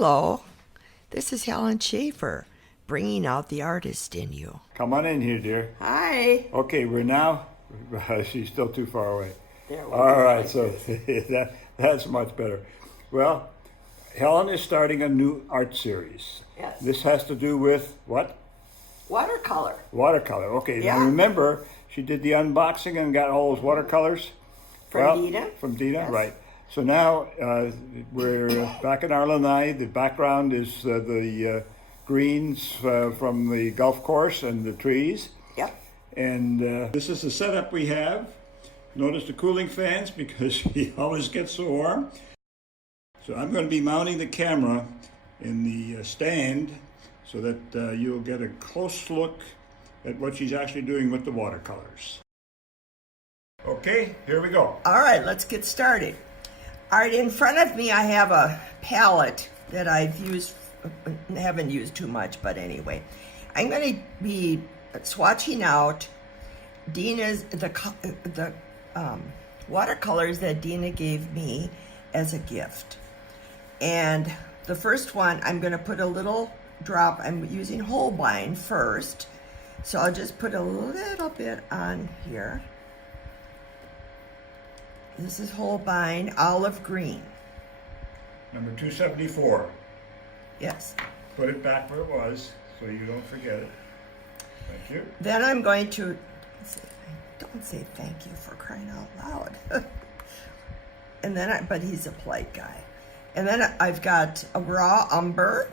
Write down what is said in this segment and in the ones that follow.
Hello, this is Helen Schaefer, bringing out the artist in you. Come on in here, dear. Hi. Okay, we're now, she's still too far away. There we All go. right, so that's much better. Well, Helen is starting a new art series. Yes. This has to do with what? Watercolor. Watercolor. Okay, Yeah. now remember, she did the unboxing and got all those watercolors? From Dena? From Dena, Yes. right. So now we're back in Arlenai. The background is the greens from the golf course and the trees. Yep. And this is the setup we have. Notice the cooling fans because he always gets so warm. So I'm going to be mounting the camera in the stand so that you'll get a close look at what she's actually doing with the watercolors. Okay, here we go. All right, let's get started. All right, in front of me I have a palette that haven't used too much, but anyway. I'm going to be swatching out the watercolors that Dena gave me as a gift. And the first one, I'm going to put a little drop. I'm using Holbein first. So I'll just put a little bit on here. This is Holbein Olive Green. Number 274. Yes. Put it back where it was so you don't forget it. Thank you. Then I'm going to don't say thank you for crying out loud. And then but he's a polite guy. And then I've got a raw umber.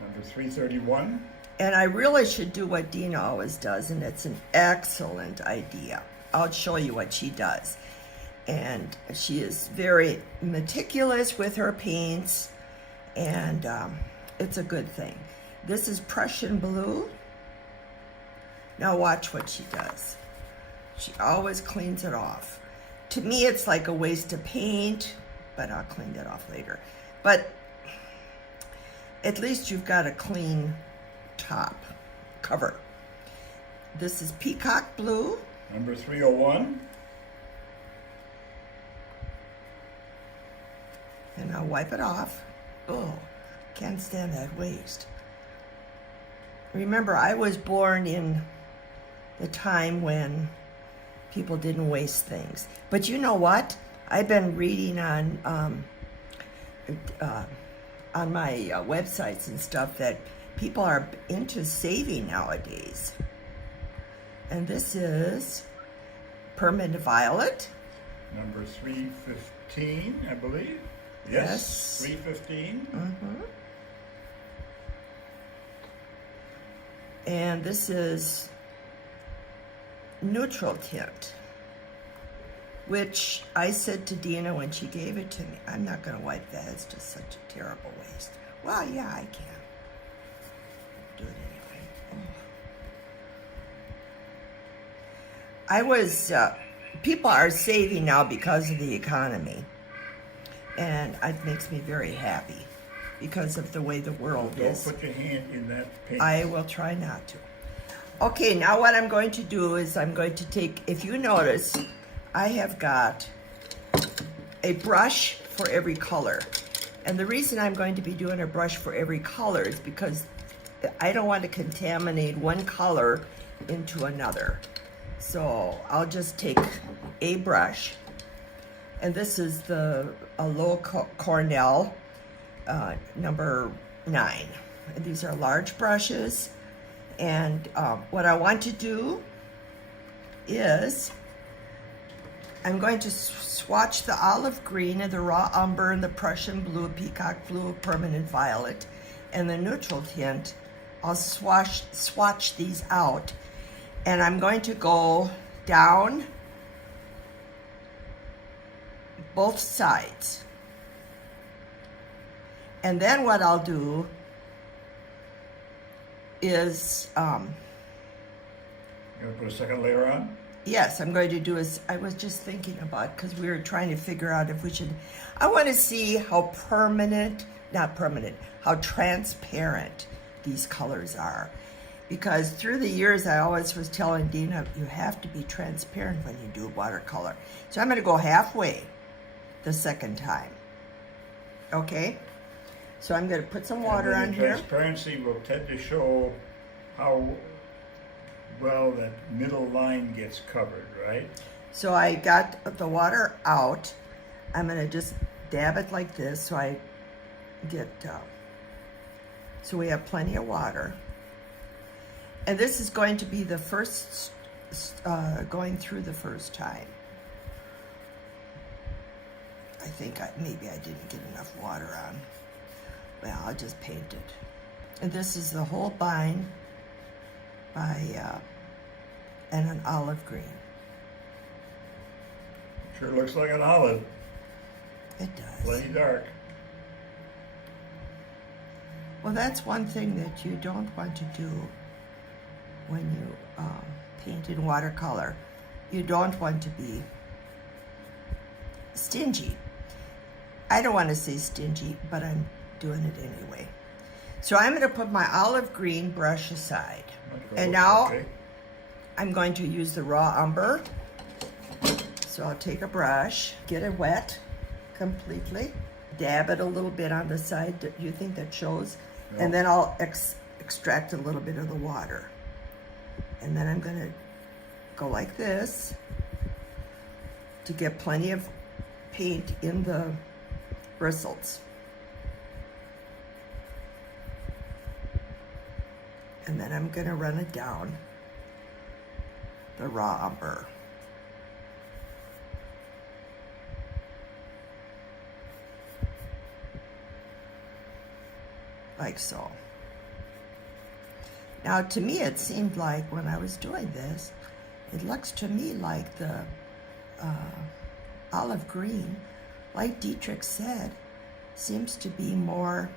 Number 331. And I really should do what Dena always does, and it's an excellent idea. I'll show you what she does. And she is very meticulous with her paints, and it's a good thing. This is Prussian blue. Now watch what she does. She always cleans it off. To me, it's like a waste of paint, but I'll clean that off later. But at least you've got a clean top cover. This is Peacock Blue. Number 301. And I'll wipe it off. Oh, can't stand that waste. Remember, I was born in the time when people didn't waste things. But you know what? I've been reading on my websites and stuff that people are into saving nowadays. And this is Permanent Violet. Number 315, I believe. Yes. 315. Mm-hmm. And this is Neutral Tint, which I said to Dena when she gave it to me, I'm not going to wipe that. It's just such a terrible waste. Well, yeah, I can. Do it anyway. Oh. People are saving now because of the economy. And it makes me very happy because of the way the world is. Don't put your hand in that paint. I will try not to. Okay, now what I'm going to do is I'm going to take, if you notice, I have got a brush for every color. And the reason I'm going to be doing a brush for every color is because I don't want to contaminate one color into another. So I'll just take a brush. And this is a low Cornell, number 9. And these are large brushes. And what I want to do is I'm going to swatch the olive green and the raw umber and the Prussian blue, peacock blue, permanent violet, and the neutral tint. I'll swatch these out. And I'm going to go down both sides. And then what I'll do is You gonna put a second layer on? yes, I'm going to do is I was just thinking about, because we were trying to figure out if we should, I want to see how how transparent these colors are. Because through the years, I always was telling Dena, you have to be transparent when you do watercolor. So I'm going to go halfway the second time. Okay? So I'm going to put some water and on the here. transparency will tend to show how well that middle line gets covered, right? So I got the water out. I'm going to just dab it like this so I get, so we have plenty of water. And this is going to be the first, going through the first time. I think maybe I didn't get enough water on. Well, I'll just paint it. And this is the Holbein by, and an olive green. Sure looks like an olive. It does. Plenty dark. Well, that's one thing that you don't want to do when you paint in watercolor. You don't want to be stingy. I don't want to say stingy, but I'm doing it anyway. So I'm going to put my olive green brush aside. And now I'm going to use the raw umber. So I'll take a brush, get it wet completely, dab it a little bit on the side that you think that shows, and then I'll extract a little bit of the water. And then I'm going to go like this to get plenty of paint in the bristles. And then I'm going to run it down the raw umber. Like so. Now, to me, it seemed like when I was doing this, it looks to me like the olive green, like Dietrich said, seems to be more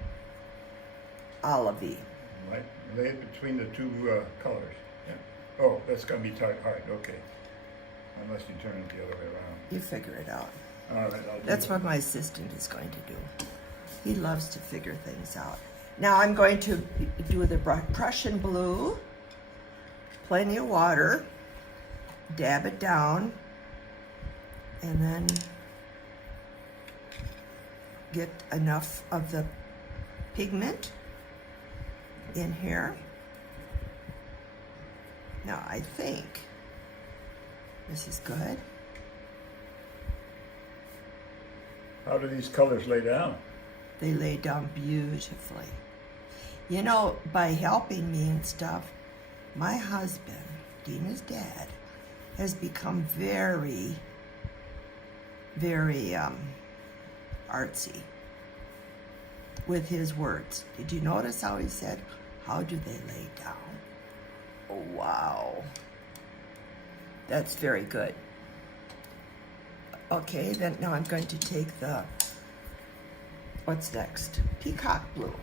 olivey. Right, lay it between the two colors. Yeah. Oh, that's going to be hard. Okay. Unless you turn it the other way around. You figure it out. All right, I'll do That's that. what my assistant is going to do. He loves to figure things out. Now I'm going to do the Prussian blue, plenty of water, dab it down, and then get enough of the pigment in here. Now I think this is good. How do these colors lay down? They lay down beautifully. You know, by helping me and stuff, my husband, Dena's dad, has become very, very artsy with his words. Did you notice how he said, how do they lay down? Oh, wow. That's very good. Okay, then now I'm going to take the, what's next? Peacock blue.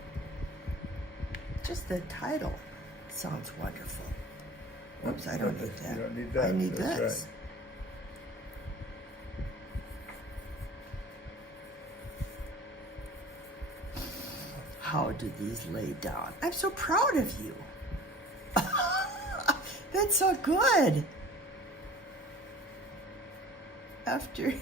Just the title sounds wonderful. Oops, I don't need that. You don't need that. I need That's this. Right. How do these lay down? I'm so proud of you. That's so good. After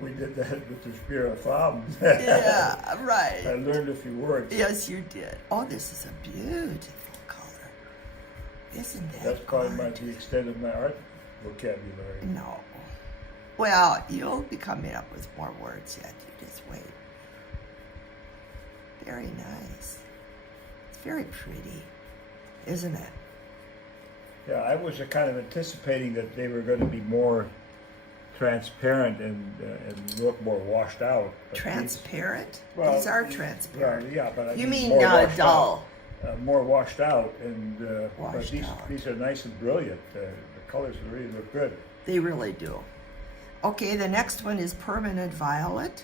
we did that with the Spear of Farms. yeah, right. I learned a few words. Yes, you did. Oh, this is a beautiful color. Isn't that That's probably gorgeous? the extent of my art vocabulary. No. Well, you'll be coming up with more words yet. You just wait. Very nice. It's very pretty, isn't it? Yeah, I was kind of anticipating that they were going to be more transparent and look more washed out. But Transparent? well, These are transparent. Well, yeah, but I You mean mean more washed dull? out. More washed out, and but Washed out. these are nice and brilliant. The colors really look good. They really do. Okay, the next one is Permanent Violet.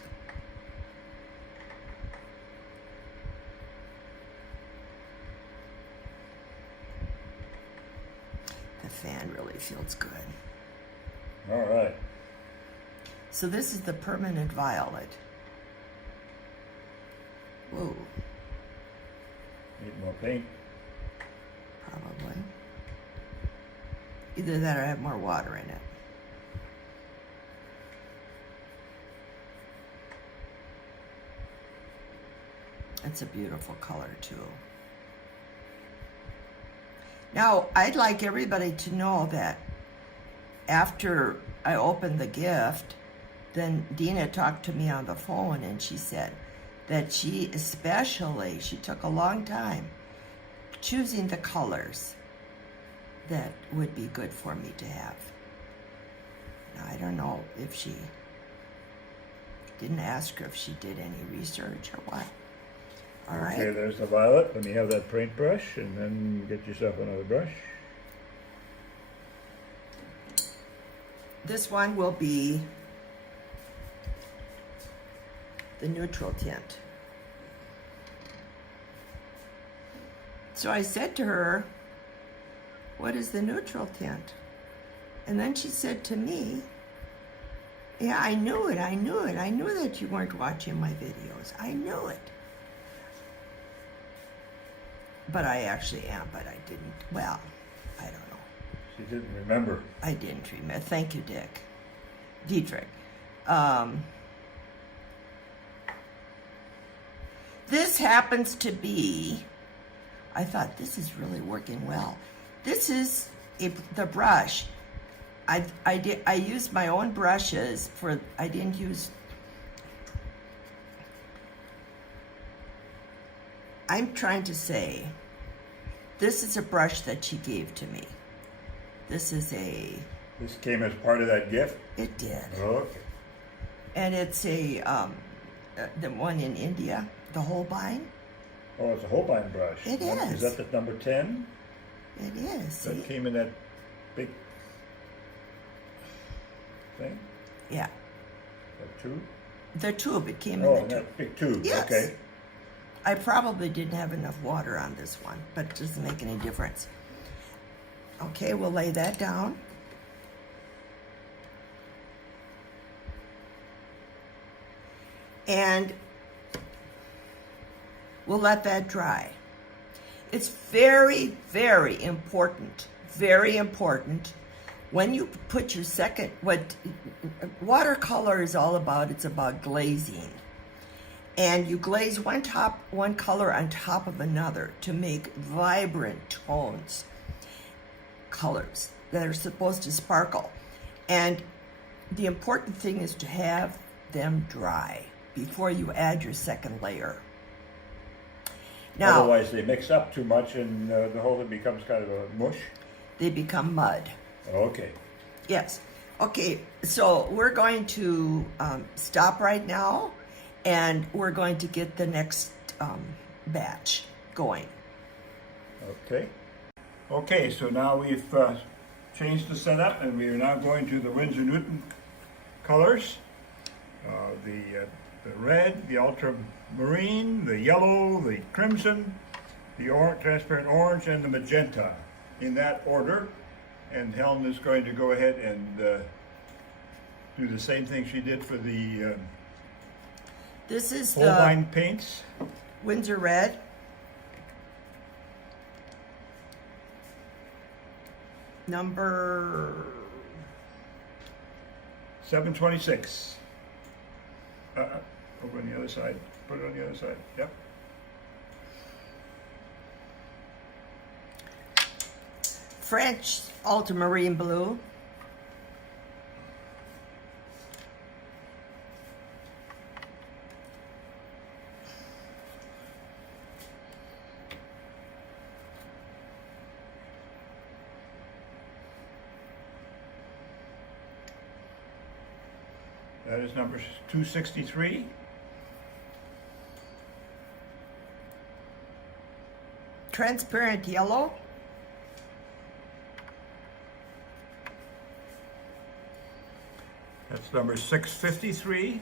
The fan really feels good. All right. So this is the Permanent Violet. Whoa, Need more paint. probably. Either that or I have more water in it. It's a beautiful color too. Now, I'd like everybody to know that after I opened the gift, then Dena talked to me on the phone and she said that she took a long time choosing the colors that would be good for me to have. Now, I don't know if she didn't ask her if she did any research or what. All right. Okay, there's the violet. Let me have that paintbrush, and then get yourself another brush. This one will be the neutral tint. So I said to her, what is the neutral tint? And then she said to me, yeah, I knew it. I knew that you weren't watching my videos. I knew it. But I actually am, but I didn't. Well, I don't know. She didn't remember. I didn't remember. Thank you, Dietrich. This happens to be, I thought this is really working well. This is the brush. I used my own brushes I didn't use. I'm trying to say, this is a brush that she gave to me. This came as part of that gift? It did. Oh, okay. And it's the one in India, the Holbein. Oh, it's a Holbein brush. It is. Is that the number 10? It is. See? That came in that big thing? Yeah. That tube? The tube. It came in Oh, the tube. that big tube. Yes. Okay. I probably didn't have enough water on this one, but it doesn't make any difference. Okay, we'll lay that down. And we'll let that dry. It's very, very important when you put your what watercolor is all about, it's about glazing. And you glaze one color on top of another to make vibrant tones, colors that are supposed to sparkle. And the important thing is to have them dry before you add your second layer. Now, otherwise they mix up too much and the whole thing becomes kind of a mush? They become mud. Okay. Yes. Okay, so we're going to stop right now, and we're going to get the next batch going. Okay. Okay, so now we've changed the setup, and we are now going to the Winsor Newton colors. The red, the ultramarine, the yellow, the crimson, the transparent orange, and the magenta, in that order. And Helen is going to go ahead and do the same thing she did for the This is Holbein paints. Winsor red. Number 726. Over on the other side. Put it on the other side. Yep. French ultramarine blue. That is number 263. Transparent yellow. That's number 653.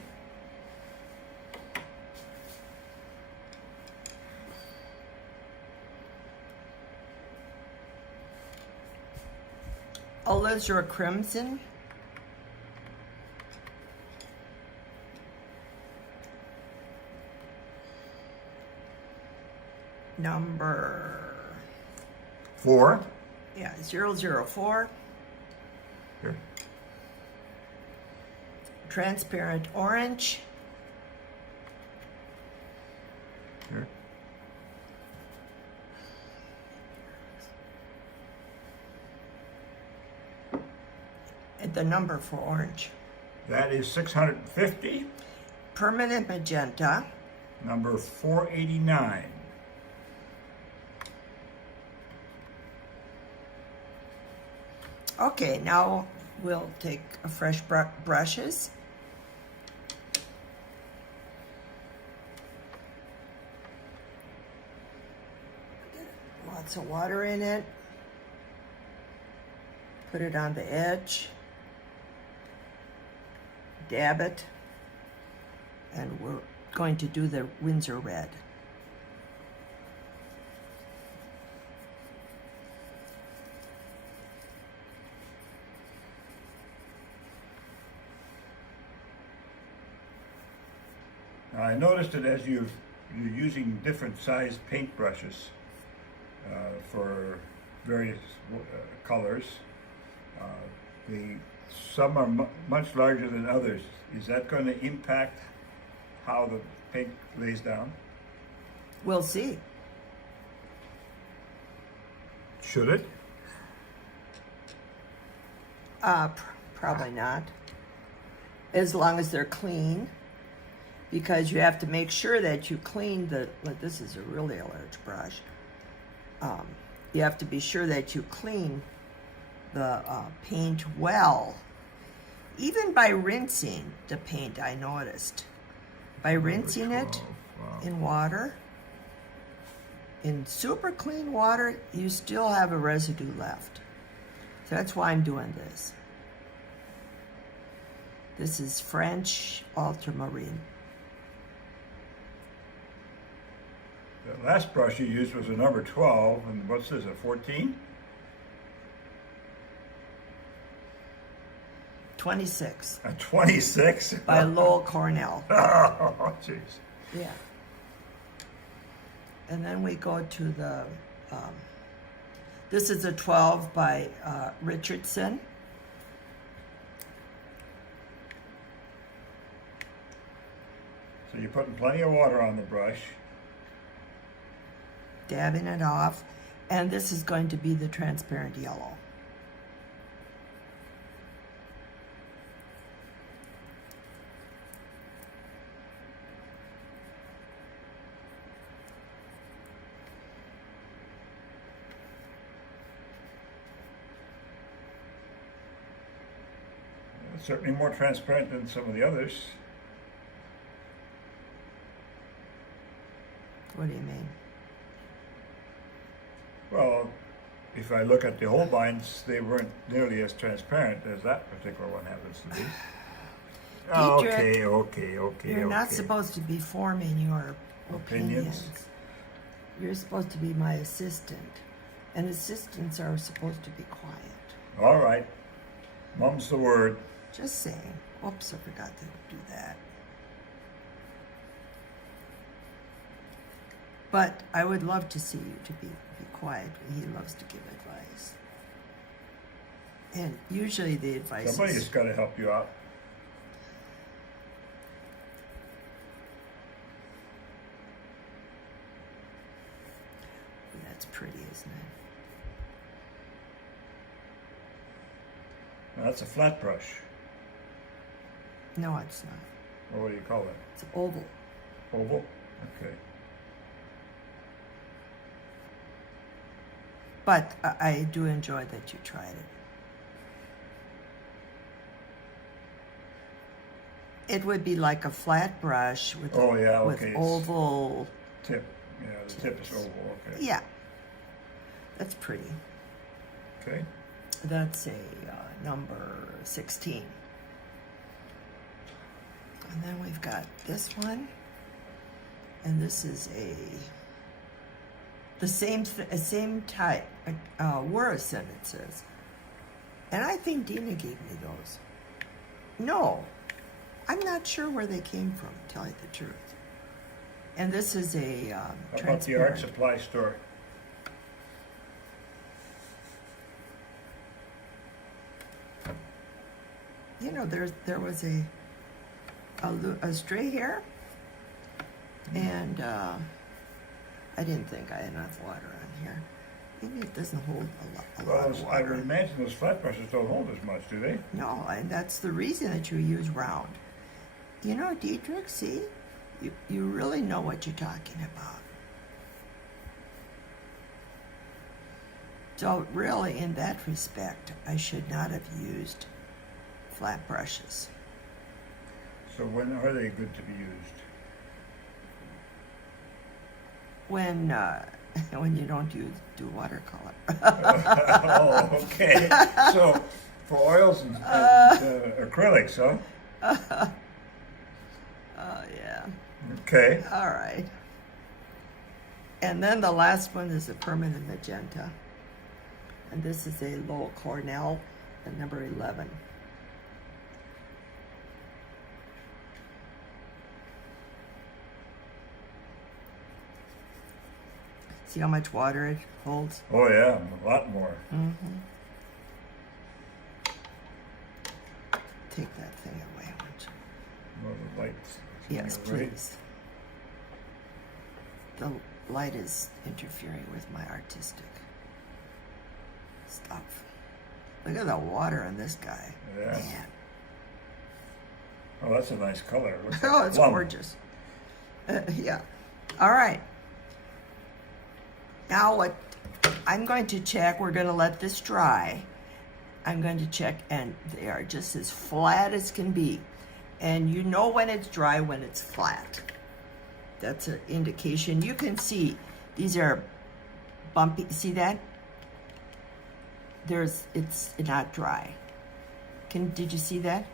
Alizarin crimson. Number 4. yeah, 004. Here. Transparent orange. Here. And the number for orange. That is 650, Permanent magenta. number 489. Okay, now we'll take a fresh brushes. Lots of water in it. Put it on the edge. Dab it. And we're going to do the Winsor red. Now, I noticed that as you're using different sized paint brushes for various colors, some are much larger than others. Is that going to impact how the paint lays down? We'll see. Should it? Probably not. As long as they're clean. Because you have to make sure that you clean like this is a really large brush. You have to be sure that you clean the paint well. Even by rinsing the paint, I noticed. By rinsing it in water, in super clean water, you still have a residue left. So that's why I'm doing this. This is French ultramarine. The last brush you used was a number 12, and what's this, a 14? 26. A 26? By Lowell Cornell. Oh, jeez. Yeah. And then we go to the, this is a 12 by Richardson. So you're putting plenty of water on the brush. Dabbing it off. And this is going to be the transparent yellow. It's certainly more transparent than some of the others. What do you mean? Well, if I look at the Holbeins, they weren't nearly as transparent as that particular one happens to be. Okay. You're not supposed to be forming your opinions. You're supposed to be my assistant. And assistants are supposed to be quiet. All right. Mum's the word. Just saying. Oops, I forgot to do that. But I would love to see you to be quiet. He loves to give advice. And usually the advice Somebody's got to help you out. That's pretty, isn't it? Now, that's a flat brush. No, it's not. Or what do you call that? It's oval. Oval? Okay. But I do enjoy that you tried it. It would be like a flat brush with, with oval tip. Yeah, the tip is oval. Okay. Yeah, that's pretty. Okay. That's a number 16. And then we've got this one, and this is the same type, Worrison it says. And I think Dena gave me those. No, I'm not sure where they came from, to tell you the truth. And this is a How about the art supply store? You know, there was a stray hair, and I didn't think I had enough water on here. Maybe it doesn't hold a lot Well, of I water. would imagine those flat brushes don't hold as much, do they? No, and that's the reason that you use round. You know, Dietrich, see? You really know what you're talking about. So really, in that respect, I should not have used flat brushes. So when are they good to be used? When when you don't do watercolor. Oh, okay. So for oils and acrylics, huh? Oh, yeah. Okay. All right. And then the last one is a permanent magenta. And this is a Lowell Cornell at number 11. See how much water it holds? Oh yeah, a lot more. Mm-hmm. Take that thing away, won't you? More the lights. Yes, Right. please. The light is interfering with my artistic stuff. Look at the water in this guy. Yeah. Man. Oh, that's a nice color. It looks Oh, like it's plum. gorgeous. Yeah. All right. Now what I'm going to check, we're going to let this dry. I'm going to check, and they are just as flat as can be. And you know when it's dry, when it's flat. That's an indication. You can see these are bumpy. See that? It's not dry. Did you see that?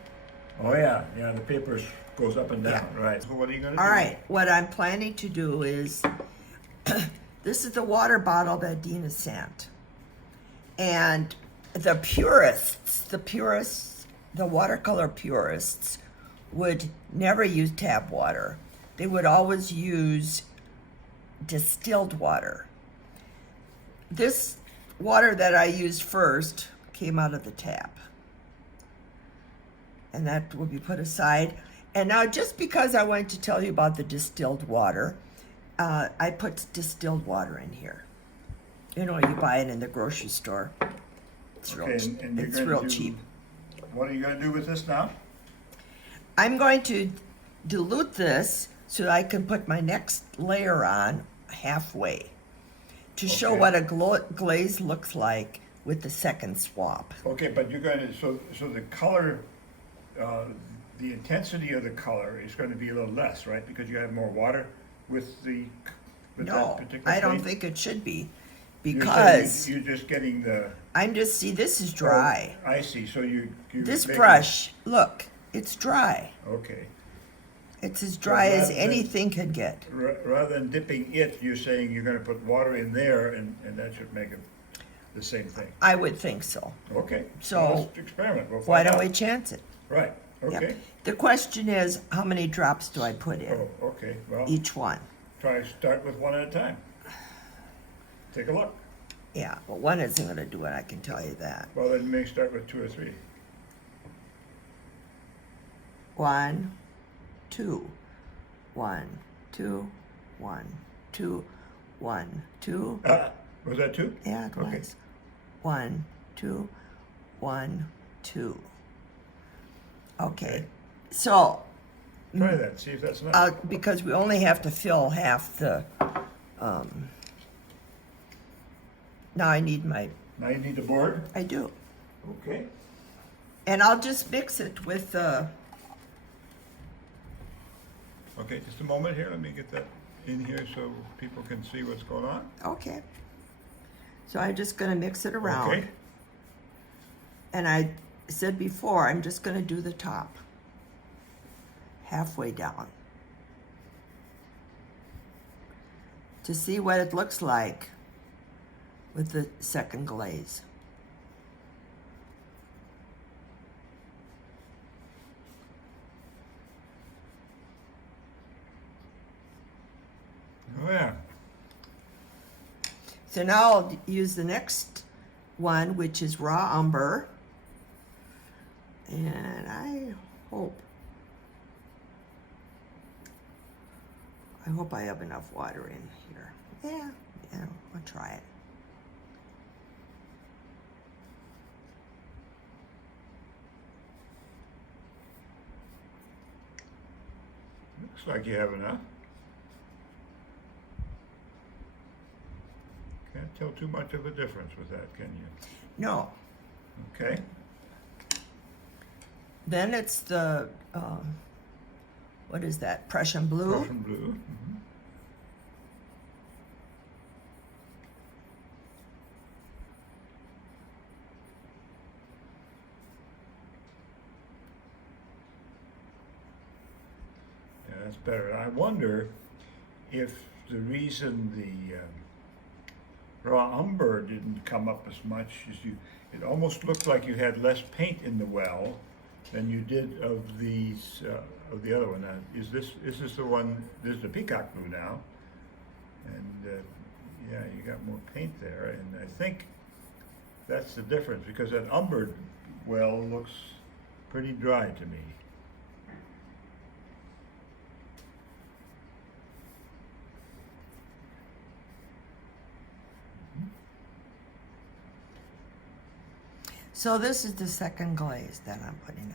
Oh yeah, yeah. The paper goes up and down. Yeah. Right. So what are you gonna do? All right. What I'm planning to do is, this is the water bottle that Dena sent, and the watercolor purists would never use tap water. They would always use distilled water. This water that I used first came out of the tap. And that will be put aside. And now, just because I wanted to tell you about the distilled water, I put distilled water in here. You know, you buy it in the grocery store. It's real, Okay, and you're it's gonna real do- cheap. What are you gonna do with this now? I'm going to dilute this so I can put my next layer on halfway to show Okay. what a glaze looks like with the second swab. Okay, but you're going to so the color, the intensity of the color is going to be a little less, right? Because you have more water with that No, particular. I don't paint? think it should be, You're saying because you're just getting the. see, this is dry. Oh, I see. So you. This making- brush, look, it's dry. Okay. It's as dry as rather than- anything could get. Rather than dipping it, you're saying you're going to put water in there, and that should make it the same thing. I would think so. Okay. So, well, let's experiment. We'll Why find don't out. we chance it? Right. Yeah. Okay. The question is, how many drops do I put in? Oh, okay. Well, Each one. start with one at a time. Take a look. Yeah, well, one isn't going to do it, I can tell you that. Well, then maybe start with 2 or 3. 1, 2, 1, 2, 1, 2, 1, 2. Was that 2? Yeah, it Okay. was. 1, 2, 1, 2. Okay, so Try that. See if that's enough. because we only have to fill half the. Now I need my. Now you need the board. I do, Okay. and I'll just mix it with the. Okay, just a moment here. Let me get that in here so people can see what's going on. Okay. So I'm just going to mix it around. Okay. And I said before, I'm just going to do the top. Halfway down. To see what it looks like with the second glaze. Oh yeah. So now I'll use the next one, which is raw umber. And I hope I have enough water in here. Yeah, we'll try it. Looks like you have enough. Can't tell too much of a difference with that, can you? No. Okay. Then it's the, what is that, Prussian blue? Prussian blue. Mm-hmm. Yeah, that's better. I wonder if the reason the raw umber didn't come up as much as it almost looked like you had less paint in the well than you did of these of the other one. Now, is this the one? This is the peacock blue now, and yeah, you got more paint there, and I think that's the difference because that umbered well looks pretty dry to me. So this is the second glaze that I'm putting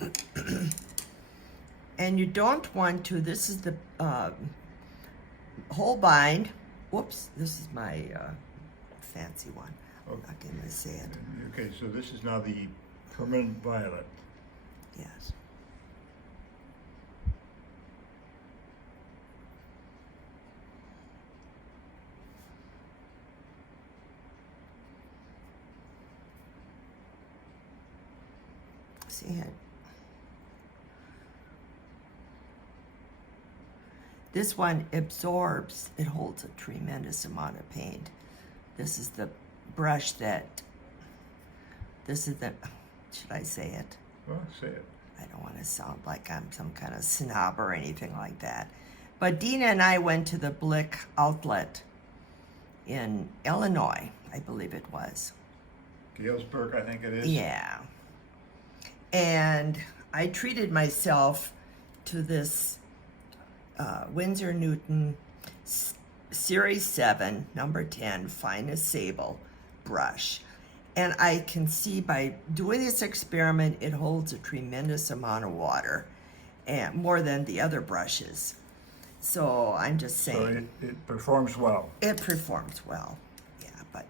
on. And you don't want to, this is the Holbein. Whoops, this is my fancy one. I'm not going to say it. Okay, so this is now the permanent violet. Yes. See it. This one absorbs, it holds a tremendous amount of paint. This is the brush that, this is the, should I say it? Well, say it. I don't want to sound like I'm some kind of snob or anything like that. But Dena and I went to the Blick outlet in Illinois, I believe it was. Galesburg, I think it is. Yeah. And I treated myself to this Winsor Newton Series 7, number 10, finest sable brush. And I can see by doing this experiment, it holds a tremendous amount of water, and more than the other brushes. So I'm just saying. So it performs well. It performs well, yeah, but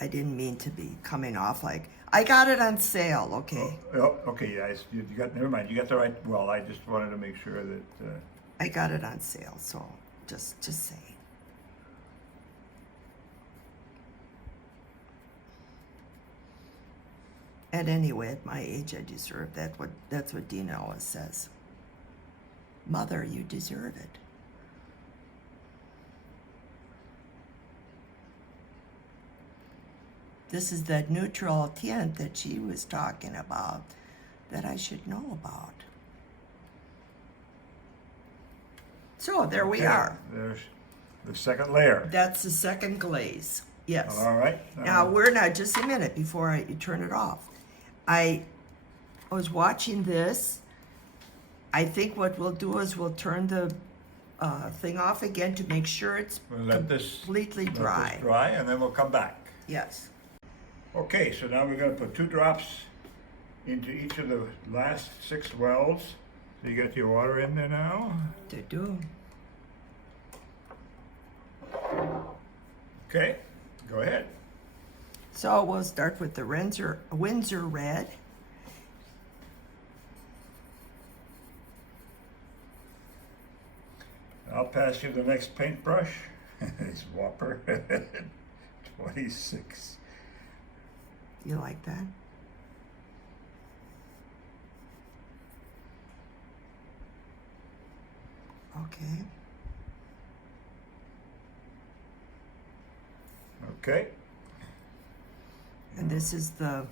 I didn't mean to be coming off like, I got it on sale, okay? Oh, okay, yeah, you got, never mind, you got the right, well, I just wanted to make sure that, I got it on sale, so just saying. And anyway, at my age, I deserve that. That's what Dena always says. Mother, you deserve it. This is that neutral tint that she was talking about that I should know about. So there we are. There's the second layer. That's the second glaze. Yes. All right. Now we're not, just a minute before you turn it off. I was watching this. I think what we'll do is we'll turn the thing off again to make sure it's We'll let this completely let dry. this dry, and then we'll come back. Yes. Okay, so now we're going to put 2 drops into each of the last 6 wells. So you got your water in there now. To do. Okay, go ahead. So we'll start with the Winsor red. I'll pass you the next paintbrush. It's Whopper 26. You like that? Okay. Okay. And this is the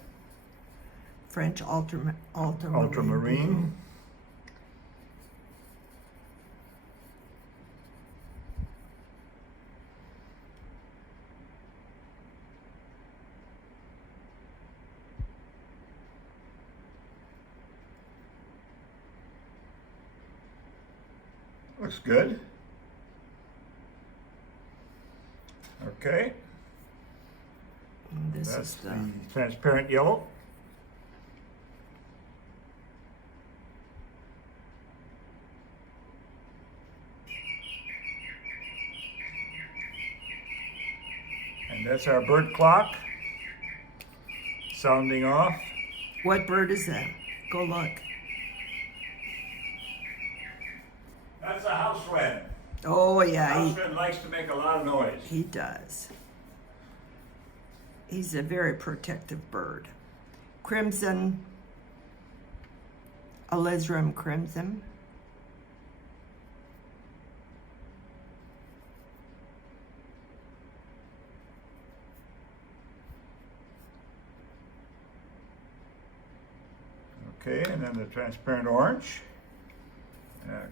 French ultramarine. Ultramarine. Looks good. Okay. And this That's is the transparent yellow. And that's our bird clock sounding off. What bird is that? Go look. That's a house wren. Oh yeah, House wren likes to make a lot of noise. he does. He's a very protective bird. Crimson, alizarin crimson. Okay, and then the transparent orange.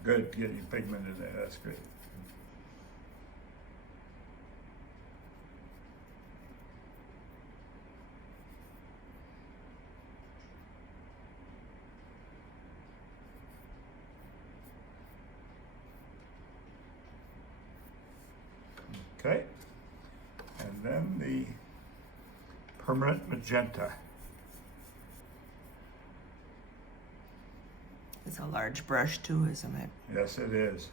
Good, getting pigment in there, that's good. Okay, and then the permanent magenta. It's a large brush too, isn't it? Yes, it is.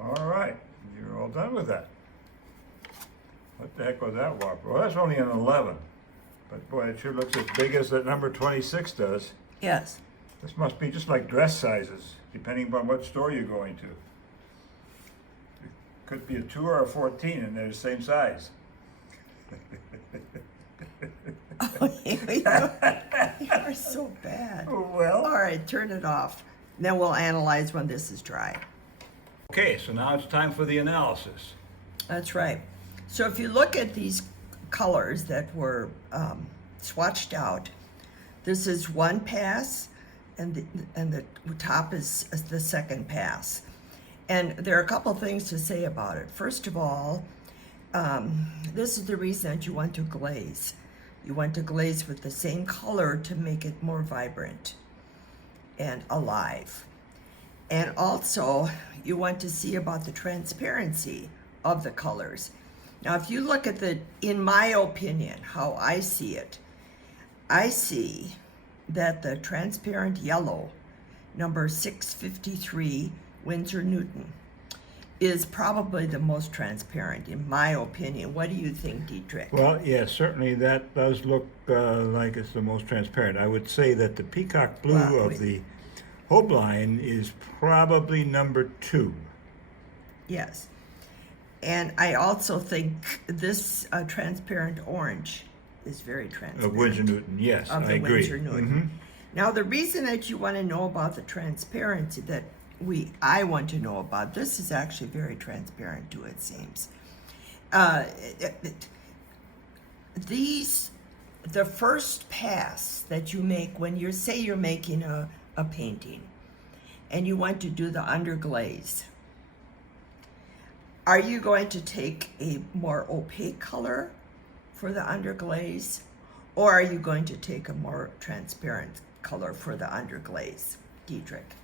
All right, you're all done with that. What the heck was that whopper? Well, that's only an 11. But boy, it sure looks as big as that number 26 does. Yes. This must be just like dress sizes, depending upon what store you're going to. It could be a 2 or a 14 and they're the same size. You are so bad. Well. All right, turn it off. Then we'll analyze when this is dry. Okay, so now it's time for the analysis. That's right. So if you look at these colors that were swatched out, this is one pass, and the top is the second pass. And there are a couple things to say about it. First of all, this is the reason that you want to glaze. You want to glaze with the same color to make it more vibrant and alive. And also, you want to see about the transparency of the colors. Now, if you look at in my opinion, how I see it, I see that the transparent yellow, number 653, Winsor Newton, is probably the most transparent, in my opinion. What do you think, Dietrich? Well, yes, certainly that does look like it's the most transparent. I would say that the peacock blue of the Holbein is probably number 2. Yes. And I also think this transparent orange is very transparent. Of Winsor Newton, yes, Of I the agree. Winsor Newton. Now, the reason that you want to know about the transparency that I want to know about, this is actually very transparent too, it seems. The first pass that you make when you're making a painting and you want to do the underglaze, are you going to take a more opaque color for the underglaze, or are you going to take a more transparent color for the underglaze, Dietrich?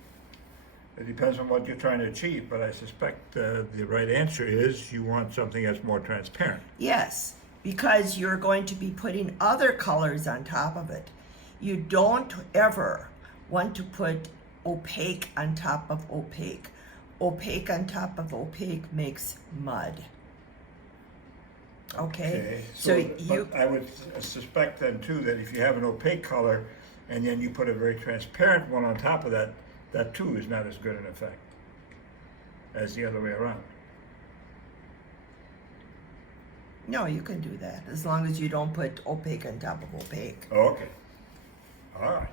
It depends on what you're trying to achieve, but I suspect the right answer is you want something that's more transparent. Yes, because you're going to be putting other colors on top of it. You don't ever want to put opaque on top of opaque. Opaque on top of opaque makes mud. Okay? But I would suspect then too that if you have an opaque color and then you put a very transparent one on top of that, that too is not as good an effect as the other way around. No, you can do that as long as you don't put opaque on top of opaque. Okay. All right.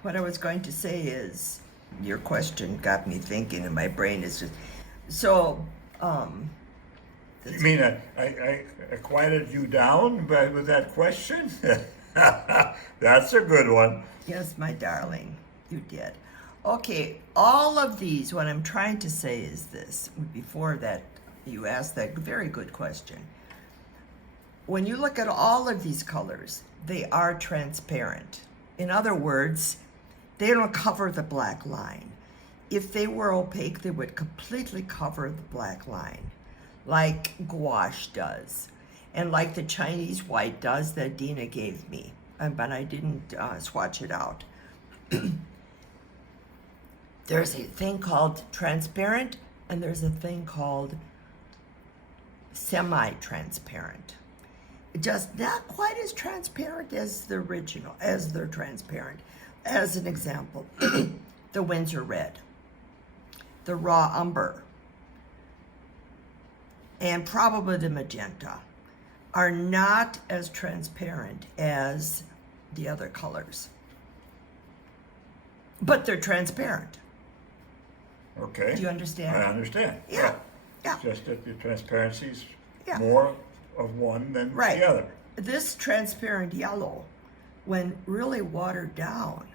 What I was going to say is, your question got me thinking, and my brain is just so. You mean I quieted you down with that question? That's a good one. Yes, my darling, you did. Okay, all of these, what I'm trying to say is this, before that you asked that very good question. When you look at all of these colors, they are transparent. In other words, they don't cover the black line. If they were opaque, they would completely cover the black line, like gouache does, and like the Chinese white does that Dena gave me, but I didn't swatch it out. There's a thing called transparent, and there's a thing called semi-transparent. Just not quite as transparent as the original, as they're transparent. As an example, the Winsor red, the raw umber, and probably the magenta are not as transparent as the other colors. But they're transparent. Okay. Do you understand? I understand. Yeah. Yeah. It's just that the transparency's Yeah. more of one than Right. the other. This transparent yellow, when really watered down,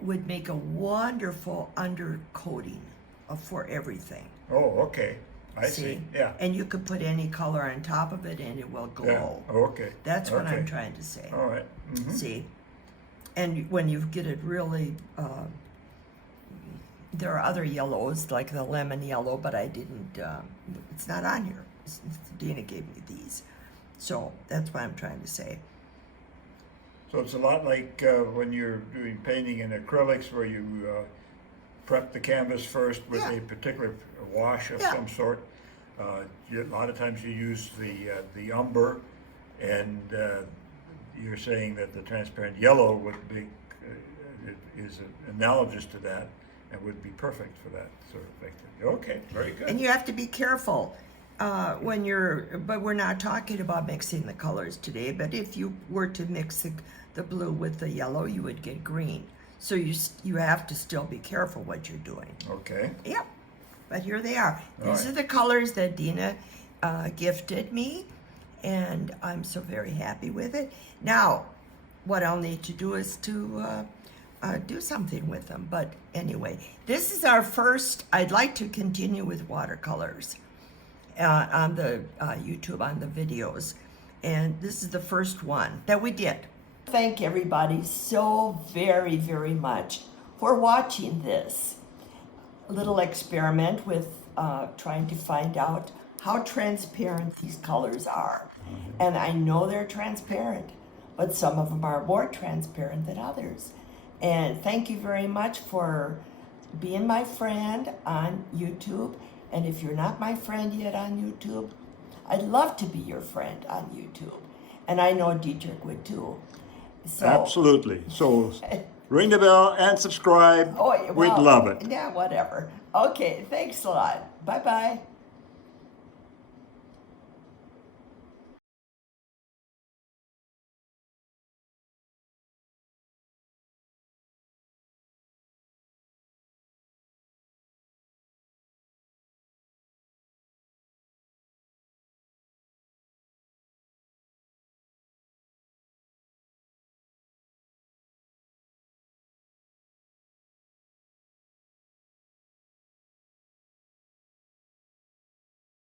would make a wonderful undercoating for everything. Oh, okay. I see. Yeah. And you could put any color on top of it and it will glow. Yeah. Okay. That's what I'm Okay. trying to say. All right. Mhm. See? And when you get it really, there are other yellows, like the lemon yellow, but I didn't, it's not on here. Dena gave me these. So that's what I'm trying to say. So it's a lot like when you're doing painting in acrylics, where you prep the canvas first with Yeah. a particular wash of Yeah. some sort. A lot of times you use the umber, and you're saying that the transparent yellow would be is analogous to that and would be perfect for that sort of thing. Okay, very good. And you have to be careful when but we're not talking about mixing the colors today, but if you were to mix the blue with the yellow, you would get green. So you have to still be careful what you're doing. Okay. Yep, but here they are. All These right. are the colors that Dena gifted me, and I'm so very happy with it. Now, what I'll need to do is to do something with them. But anyway, this is our first. I'd like to continue with watercolors on the YouTube, on the videos. And this is the first one that we did. Thank everybody so very, very much for watching this little experiment with trying to find out how transparent these colors are. And I know they're transparent, but some of them are more transparent than others. And thank you very much for being my friend on YouTube. And if you're not my friend yet on YouTube, I'd love to be your friend on YouTube. And I know Dietrich would too. So, Absolutely. So ring the bell and subscribe. oh, well, We'd love it. Yeah, whatever. Okay, thanks a lot. Bye-bye.